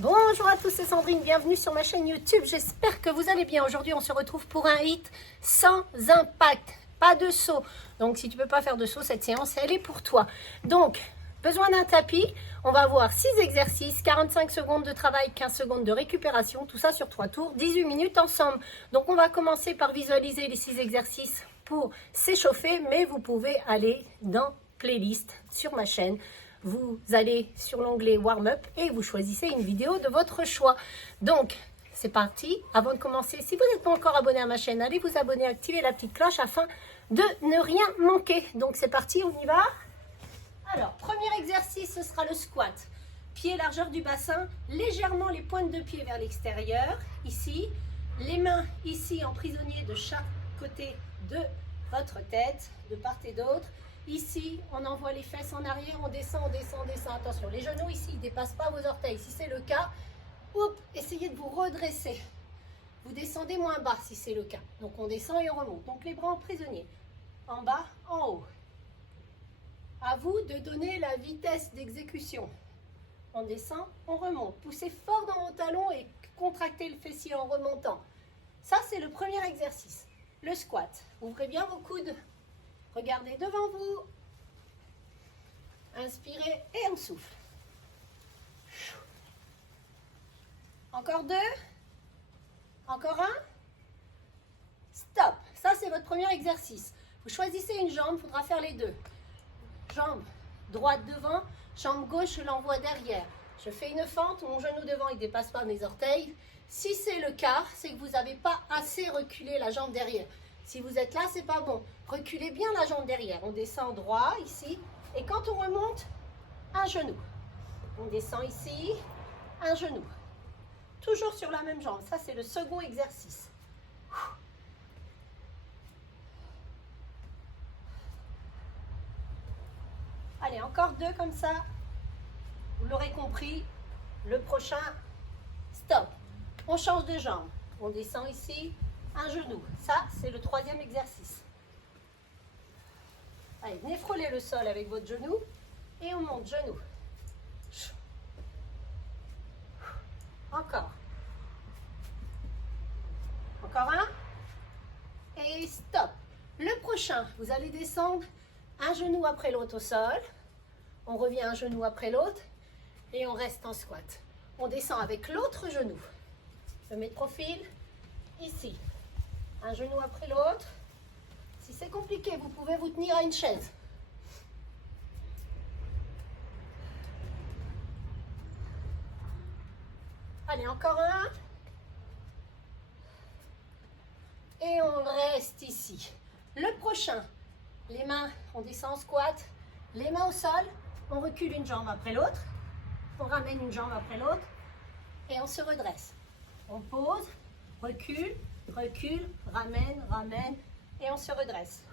Bonjour à tous, c'est Sandrine, bienvenue sur ma chaîne YouTube. J'espère que vous allez bien. Aujourd'hui, on se retrouve pour un hit sans impact, pas de saut. Donc, si tu ne peux pas faire de saut, cette séance, elle est pour toi. Donc, besoin d'un tapis. On va voir 6 exercices, 45 secondes de travail, 15 secondes de récupération. Tout ça sur 3 tours, 18 minutes ensemble. Donc, on va commencer par visualiser les 6 exercices pour s'échauffer. Mais vous pouvez aller dans playlist sur ma chaîne. Vous allez sur l'onglet Warm-up et vous choisissez une vidéo de votre choix. Donc, c'est parti. Avant de commencer, si vous n'êtes pas encore abonné à ma chaîne, allez vous abonner, activer la petite cloche afin de ne rien manquer. Donc, c'est parti, on y va. Alors, premier exercice, ce sera le squat. Pied largeur du bassin, légèrement les pointes de pied vers l'extérieur. Ici, les mains ici en prisonnier de chaque côté de votre tête, de part et d'autre. Ici, on envoie les fesses en arrière, on descend, on descend, on descend. Attention, les genoux ici, ils ne dépassent pas vos orteils. Si c'est le cas, essayez de vous redresser. Vous descendez moins bas si c'est le cas. Donc, on descend et on remonte. Donc, les bras en prisonnier. En bas, en haut. À vous de donner la vitesse d'exécution. On descend, on remonte. Poussez fort dans vos talons et contractez le fessier en remontant. Ça, c'est le premier exercice. Le squat. Ouvrez bien vos coudes. Regardez devant vous. Inspirez et on souffle. Encore 2. Encore 1. Stop. Ça, c'est votre premier exercice. Vous choisissez une jambe, il faudra faire les deux. Jambe droite devant, jambe gauche, je l'envoie derrière. Je fais une fente, mon genou devant, il ne dépasse pas mes orteils. Si c'est le cas, c'est que vous n'avez pas assez reculé la jambe derrière. Si vous êtes là, c'est pas bon. Reculez bien la jambe derrière. On descend droit ici. Et quand on remonte, un genou. On descend ici, un genou. Toujours sur la même jambe. Ça, c'est le second exercice. Allez, encore 2 comme ça. Vous l'aurez compris. Le prochain, stop. On change de jambe. On descend ici, un genou. Ça, c'est le troisième exercice. Allez, venez frôler le sol avec votre genou et on monte genou. Encore. Encore un. Et stop. Le prochain, vous allez descendre un genou après l'autre au sol. On revient un genou après l'autre et on reste en squat. On descend avec l'autre genou. Je mets de profil ici. Un genou après l'autre. Si c'est compliqué, vous pouvez vous tenir à une chaise. Allez, encore un. Et on reste ici. Le prochain, les mains, on descend en squat. Les mains au sol, on recule une jambe après l'autre. On ramène une jambe après l'autre. Et on se redresse. On pose, recule, recule, ramène, ramène. Et on se redresse.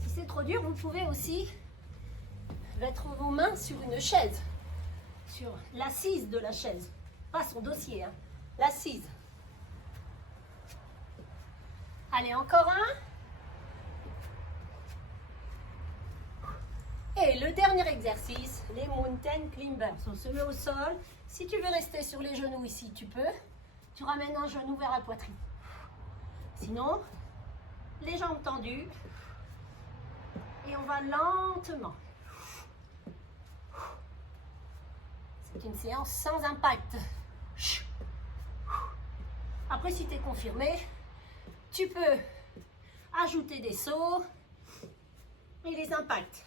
Si c'est trop dur, vous pouvez aussi mettre vos mains sur une chaise, sur l'assise de la chaise, pas son dossier, hein, l'assise. Allez, encore un. Et le dernier exercice, les mountain climbers. On se met au sol. Si tu veux rester sur les genoux ici, tu peux. Tu ramènes un genou vers la poitrine. Sinon, les jambes tendues. Et on va lentement. C'est une séance sans impact. Après, si tu es confirmé, tu peux ajouter des sauts et les impacts.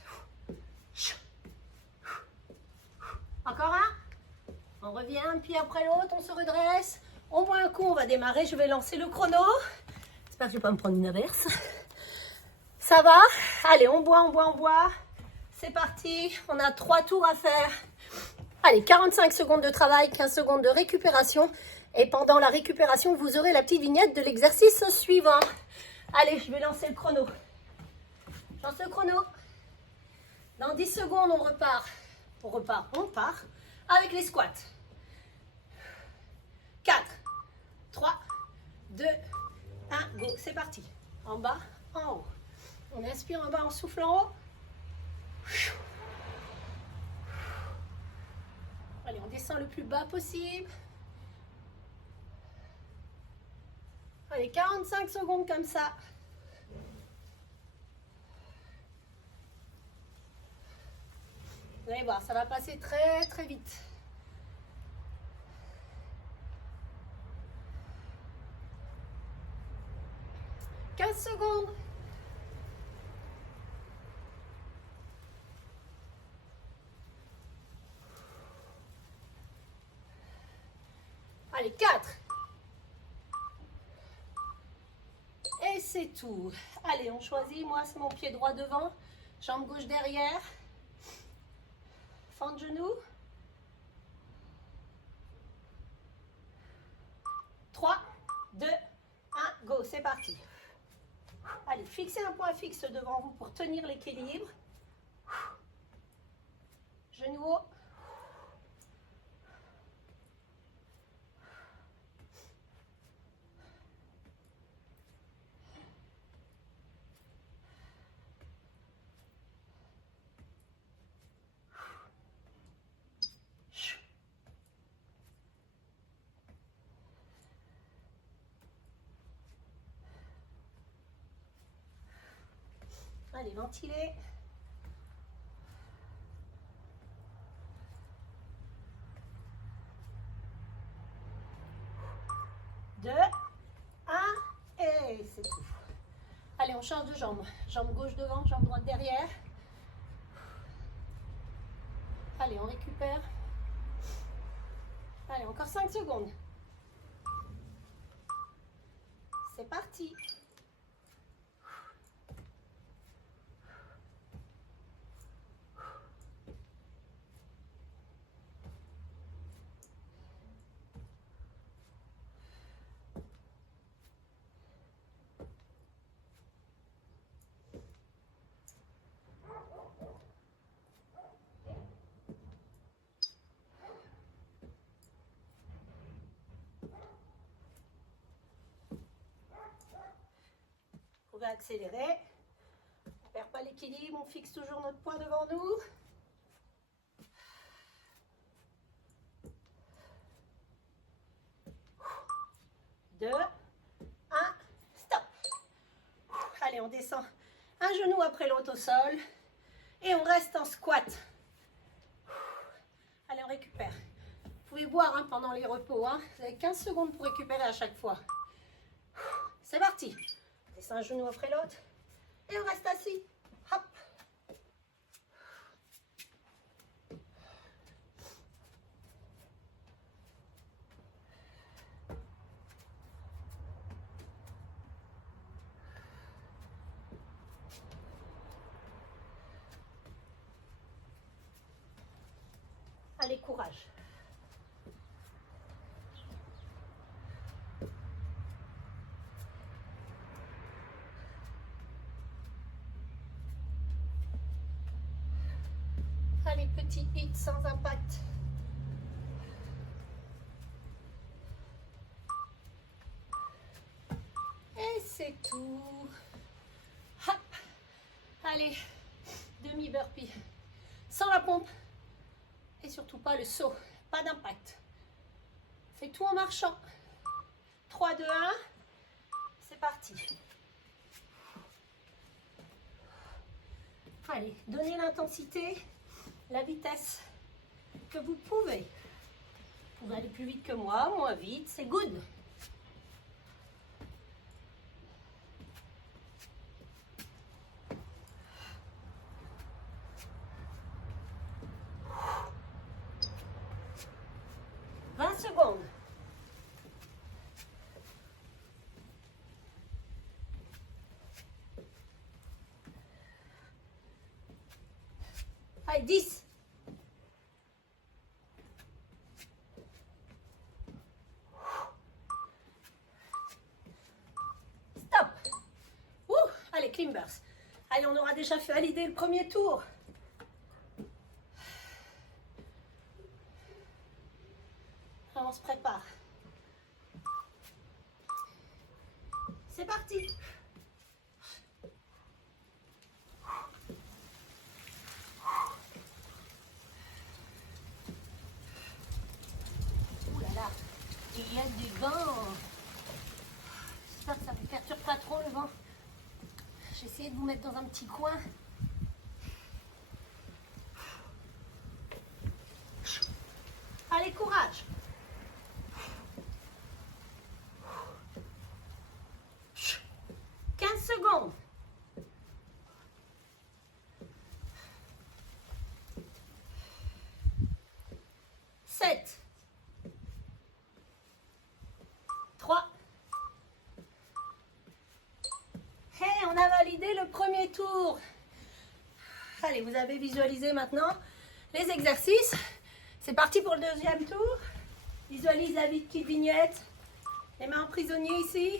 Encore un. On revient un pied après l'autre, on se redresse. On boit un coup, on va démarrer. Je vais lancer le chrono. J'espère que je ne vais pas me prendre une averse. Ça va? Allez, on boit, on boit, on boit. C'est parti. On a 3 tours à faire. Allez, 45 secondes de travail, 15 secondes de récupération. Et pendant la récupération, vous aurez la petite vignette de l'exercice suivant. Allez, je vais lancer le chrono. Je lance le chrono. Dans 10 secondes, on repart. On part avec les squats. 4, 3, 2, 1, go. C'est parti. En bas, en haut. On inspire en bas, on souffle en haut. descends le plus bas possible. Allez, 45 secondes comme ça. Vous allez voir, ça va passer très très vite. « 15 secondes. Allez, 4. Et c'est tout. Allez, on choisit. Moi, c'est mon pied droit devant. Jambe gauche derrière. Fente genou. 3, 2, 1, go. C'est parti. Allez, fixez un point fixe devant vous pour tenir l'équilibre. Genou haut. Allez, ventilez. Deux, un, et c'est tout. Allez, on change de jambe. Jambe gauche devant, jambe droite derrière. Allez, on récupère. Allez, encore 5 secondes. C'est parti. On va accélérer. On ne perd pas l'équilibre, on fixe toujours notre point devant nous. Deux, un, stop. Allez, on descend un genou après l'autre au sol. Et on reste en squat. Allez, on récupère. Vous pouvez boire hein, pendant les repos. Hein. Vous avez 15 secondes pour récupérer à chaque fois. C'est parti. Descend un genou après l'autre. Et on reste assis. Hop. Allez, courage. Allez, petit hit sans impact. Et c'est tout. Hop. Allez, demi-burpee. Sans la pompe. Et surtout pas le saut. Pas d'impact. Fais tout en marchant. 3, 2, 1. C'est parti. Allez, donnez l'intensité, la vitesse que vous pouvez. Vous pouvez aller plus vite que moi, moins vite, c'est good. Secondes. Allez, 10. Stop. Ouh, allez, climbers. Allez, on aura déjà fait valider le premier tour. On se prépare. C'est parti. essayez de vous mettre dans un petit coin. Allez, courage. 15 secondes. 7, 3. Hey, on a validé le premier tour. Allez, vous avez visualisé maintenant les exercices. C'est parti pour le deuxième tour. Visualise la petite vignette. Les mains en prisonnier ici.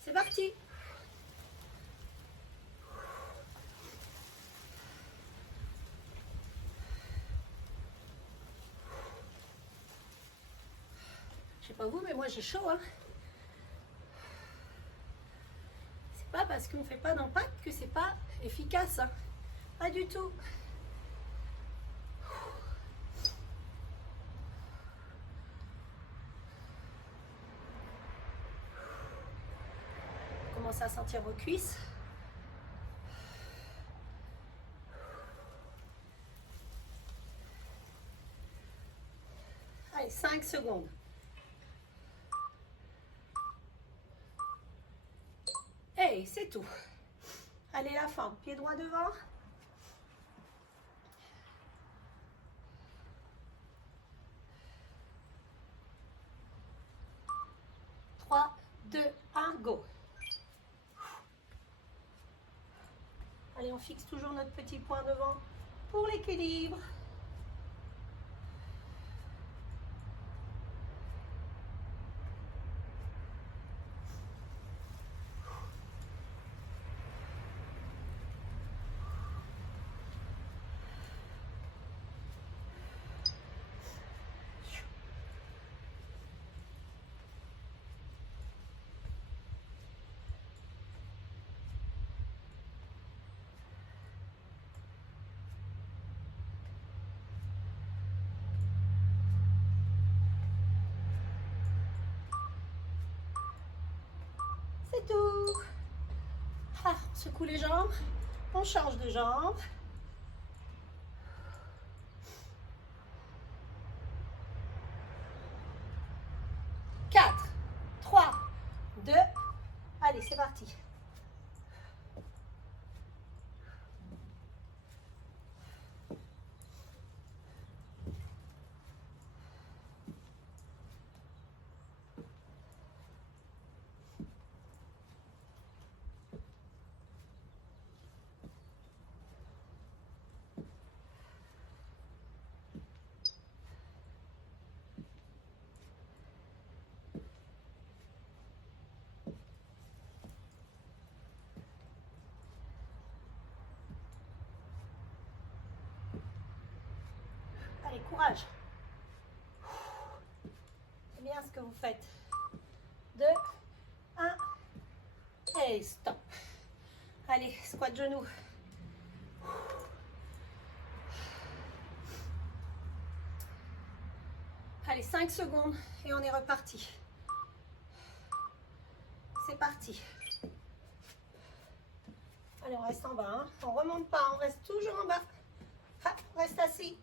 C'est parti. Je sais pas vous, mais moi j'ai chaud, hein. C'est pas parce qu'on ne fait pas d'impact que c'est pas efficace, hein. Pas du tout. Commencez à sentir vos cuisses. Allez, 5 secondes. Et c'est tout. Allez, la fin. Pied droit devant. Trois, 2, 1, go. Allez, on fixe toujours notre petit point devant pour l'équilibre. C'est tout. Ah, on secoue les jambes. On change de jambe. Quatre, 3, 2. Allez, c'est parti. Allez, courage. C'est bien ce que vous faites. 2, 1. Et stop. Allez, squat genou. Allez, 5 secondes et on est reparti. C'est parti. Allez, on reste en bas. Hein. On ne remonte pas, on reste toujours en bas. Ah, on reste assis.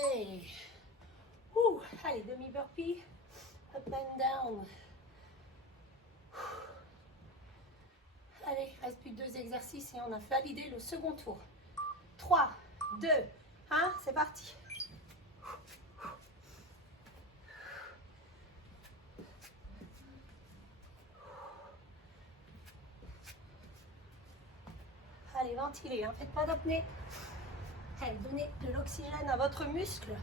Hey. Allez, demi-burpee. Up and down. Allez, il reste plus que 2 exercices et on a validé le second tour. 3, 2, 1, c'est parti. Allez, ventilez, hein, faites pas d'apnée. Allez, donnez de l'oxygène à votre muscle.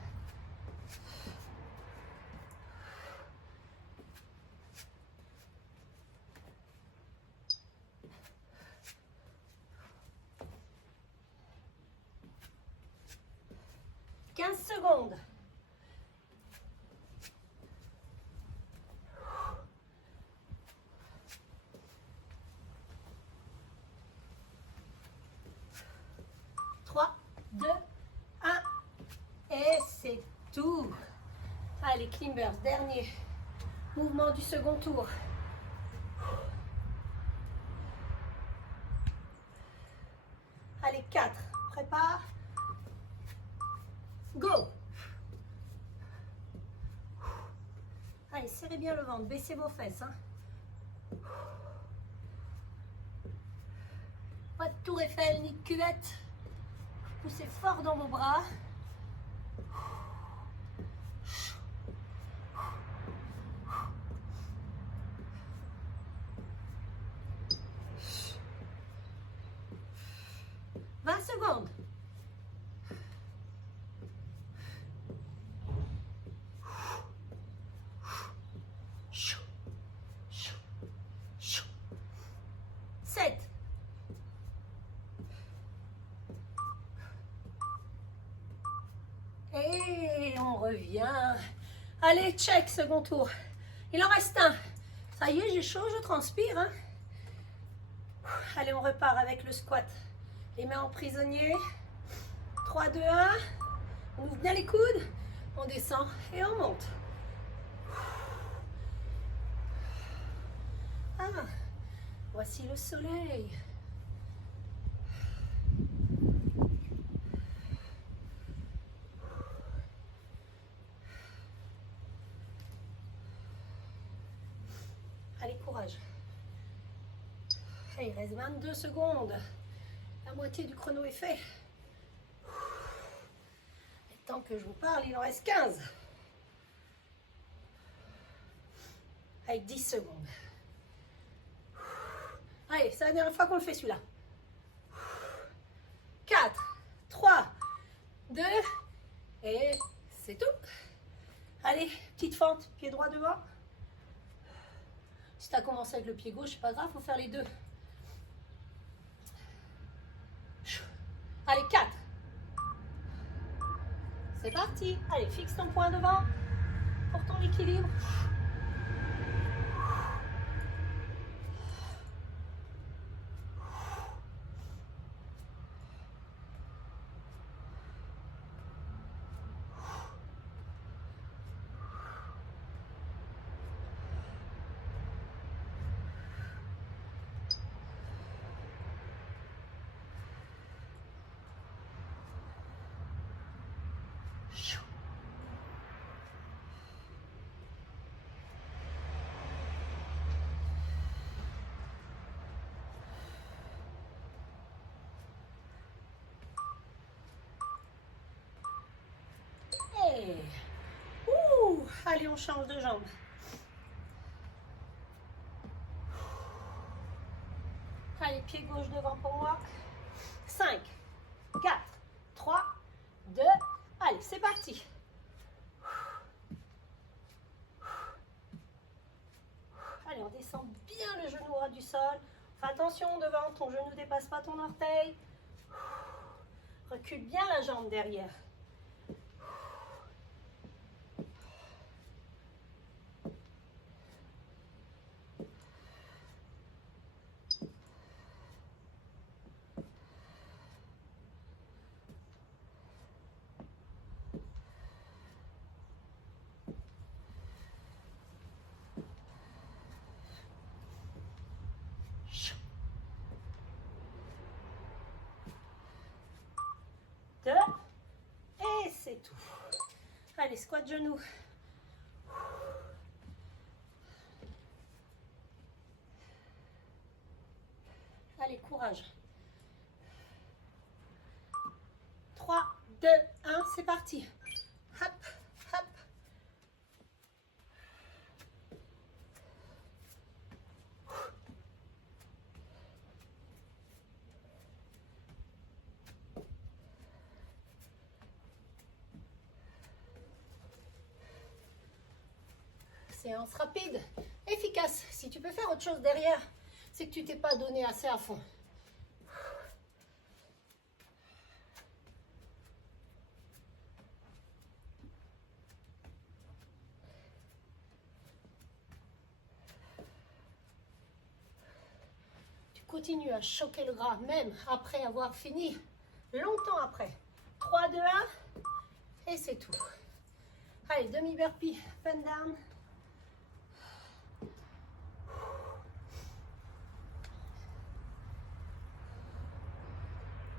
15 secondes. Trois, deux, un. Et c'est tout. Allez, climbers, dernier mouvement du second tour. Allez, 4. Prépare. Go. Allez, serrez bien le ventre, baissez vos fesses. Hein. Pas de tour Eiffel ni de cuvette. Poussez fort dans vos bras. 20 secondes. Sept. Et on revient. Allez, check, second tour. Il en reste un. Ça y est, j'ai chaud, je transpire. Hein. Allez, on repart avec le squat. Les mains en prisonnier. 3, 2, 1. On ouvre bien les coudes. On descend et on monte. Ah, voici le soleil. Allez, courage. Il reste 22 secondes. La moitié du chrono est fait. Et tant que je vous parle, il en reste 15. Avec 10 secondes. Allez, c'est la dernière fois qu'on le fait celui-là. 4, 3, 2, et c'est tout. Allez, petite fente, pied droit devant. Si tu as commencé avec le pied gauche, c'est pas grave, il faut faire les deux. Allez, 4. C'est parti. Allez, fixe ton poing devant pour ton équilibre. Allez, on change de jambe. Allez, pied gauche devant pour moi. 5, 4, 3, 2. Allez, c'est parti. Allez, on descend bien le genou ras du sol. Fais attention devant, ton genou ne dépasse pas ton orteil. Recule bien la jambe derrière. Et c'est tout. Allez, squat genou. Allez, courage. 3, 2, 1, c'est parti. Hop, hop. Séance rapide, efficace. Si tu peux faire autre chose derrière, c'est que tu t'es pas donné assez à fond. continue à choquer le gras, même après avoir fini, longtemps après. 3, 2, 1, et c'est tout. Allez, demi-burpee, up and down.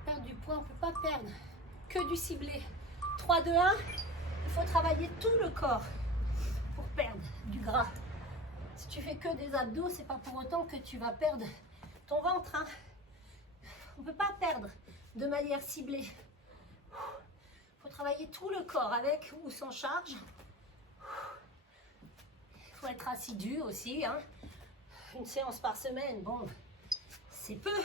Perdre du poids, on ne peut pas perdre que du ciblé. 3, 2, 1, il faut travailler tout le corps pour perdre du gras. Si tu fais que des abdos, c'est pas pour autant que tu vas perdre ton ventre. Hein. On ne peut pas perdre de manière ciblée. Il faut travailler tout le corps avec ou sans charge. Il faut être assidu aussi. Hein. Une séance par semaine, bon, c'est peu.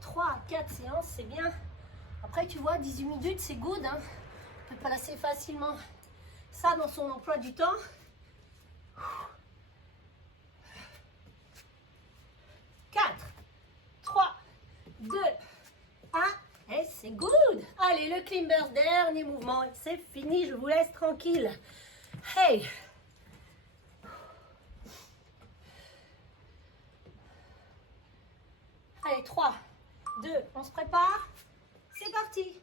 3 à 4 séances, c'est bien. Après, tu vois, 18 minutes, c'est good. Hein. On peut placer facilement ça dans son emploi du temps. 4, 3, 2, 1, et c'est good. Allez, le climber, dernier mouvement, c'est fini, je vous laisse tranquille. Hey. Allez, 3, 2, on se prépare. C'est parti.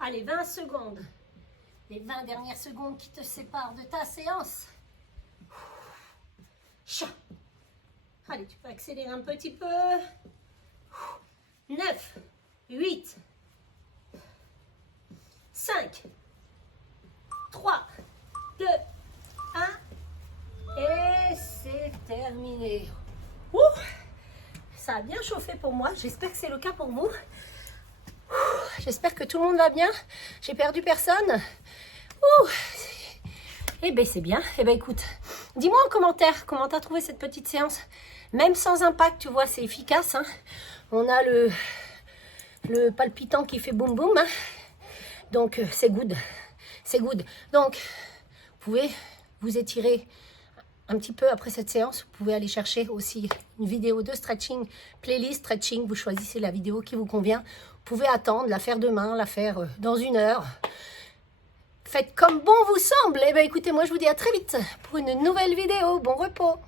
Allez, 20 secondes. Les 20 dernières secondes qui te séparent de ta séance. Allez, tu peux accélérer un petit peu. 9, 8, 5, 3, 2, 1. Et c'est terminé. Ouh, ça a bien chauffé pour moi. J'espère que c'est le cas pour vous. J'espère que tout le monde va bien. J'ai perdu personne. Ouh. Eh bien, c'est bien. Eh bien, écoute, dis-moi en commentaire comment tu as trouvé cette petite séance. Même sans impact, tu vois, c'est efficace. Hein. On a le palpitant qui fait boum boum. Hein. Donc, c'est good. C'est good. Donc, vous pouvez vous étirer un petit peu après cette séance. Vous pouvez aller chercher aussi une vidéo de stretching, playlist stretching. Vous choisissez la vidéo qui vous convient. Vous pouvez attendre, la faire demain, la faire dans 1 heure. Faites comme bon vous semble. Eh bien, écoutez, moi, je vous dis à très vite pour une nouvelle vidéo. Bon repos.